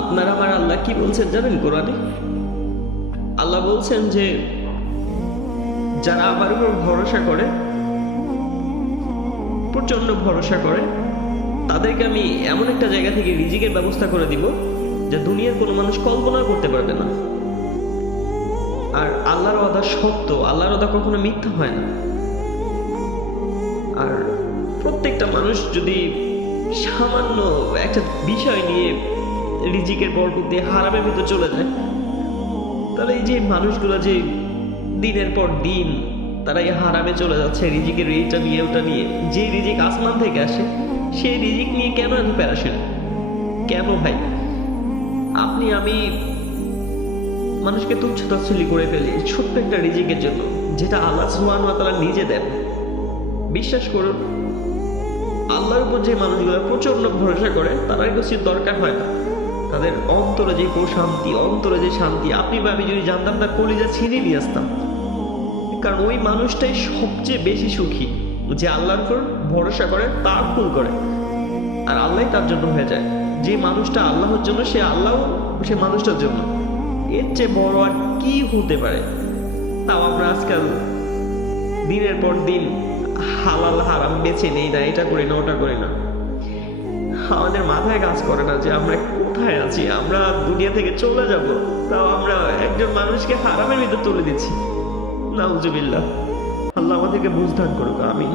আপনার আমার আল্লাহ কি বলছেন জানেন কোরআনে? আল্লাহ বলছেন যে যারা আমার উপর ভরসা করে, প্রচন্ড ভরসা করে, তাদেরকে আমি এমন একটা জায়গা থেকে রিজিকের ব্যবস্থা করে দিব যা দুনিয়ার কোনো মানুষ কল্পনা করতে পারবে না। আর আল্লাহর ওয়াদা সত্য, আল্লাহর ওয়াদা কখনো মিথ্যা হয় না। আর প্রত্যেকটা মানুষ যদি সামান্য একটা বিষয় নিয়ে রিজিকের বরকত দিয়ে হারামের ভিতর চলে যায়, তাহলে এই যে মানুষগুলো যে দিনের পর দিন তারা এই হারামে চলে যাচ্ছে রিজিকের এইটা নিয়ে ওটা নিয়ে, যে রিজিক আসমান থেকে আসে সেই রিজিক নিয়ে কেন এত প্যারাসেন? কেন ভাই? আপনি আমি মানুষকে তুচ্ছ তাচ্ছিল্য করে ফেলি ছোট্ট একটা রিজিকের জন্য, যেটা আল্লাহ সুবহানাহু ওয়া তাআলা নিজে দেন। বিশ্বাস করুন, আল্লাহর উপর যে মানুষগুলো প্রচন্ড ভরসা করে তাদের কিছু দরকার হয় না। তাদের অন্তরে যে প্রশান্তি, অন্তরে যে শান্তি, আপনি বা আমি যদি জানতাম তার কলিজা ছিনিয়ে নিয়ে আসতাম। কারণ ওই মানুষটাই সবচেয়ে বেশি সুখী, যে আল্লাহর উপর ভরসা করে, তার ফুল করে, আর আল্লাহ তার জন্য হয়ে যায়। যে মানুষটা আল্লাহর জন্য, সে আল্লাহ সে মানুষটার জন্য। এর চেয়ে বড় আর কি হতে পারে? তাও আমরা আজকাল দিনের পর দিন হালাল হারাম বেছে নেই না, এটা করি না ওটা করি না। আমাদের মাথায় কাজ করে না যে আমরা কোথায় আছি, আমরা দুনিয়া থেকে চলে যাব, তাও আমরা একজন মানুষকে হারামের ভিতর তুলে দিচ্ছি। নাউজুবিল্লাহ। আল্লাহ আমাদেরকে বুঝ দান করুক, আমিন।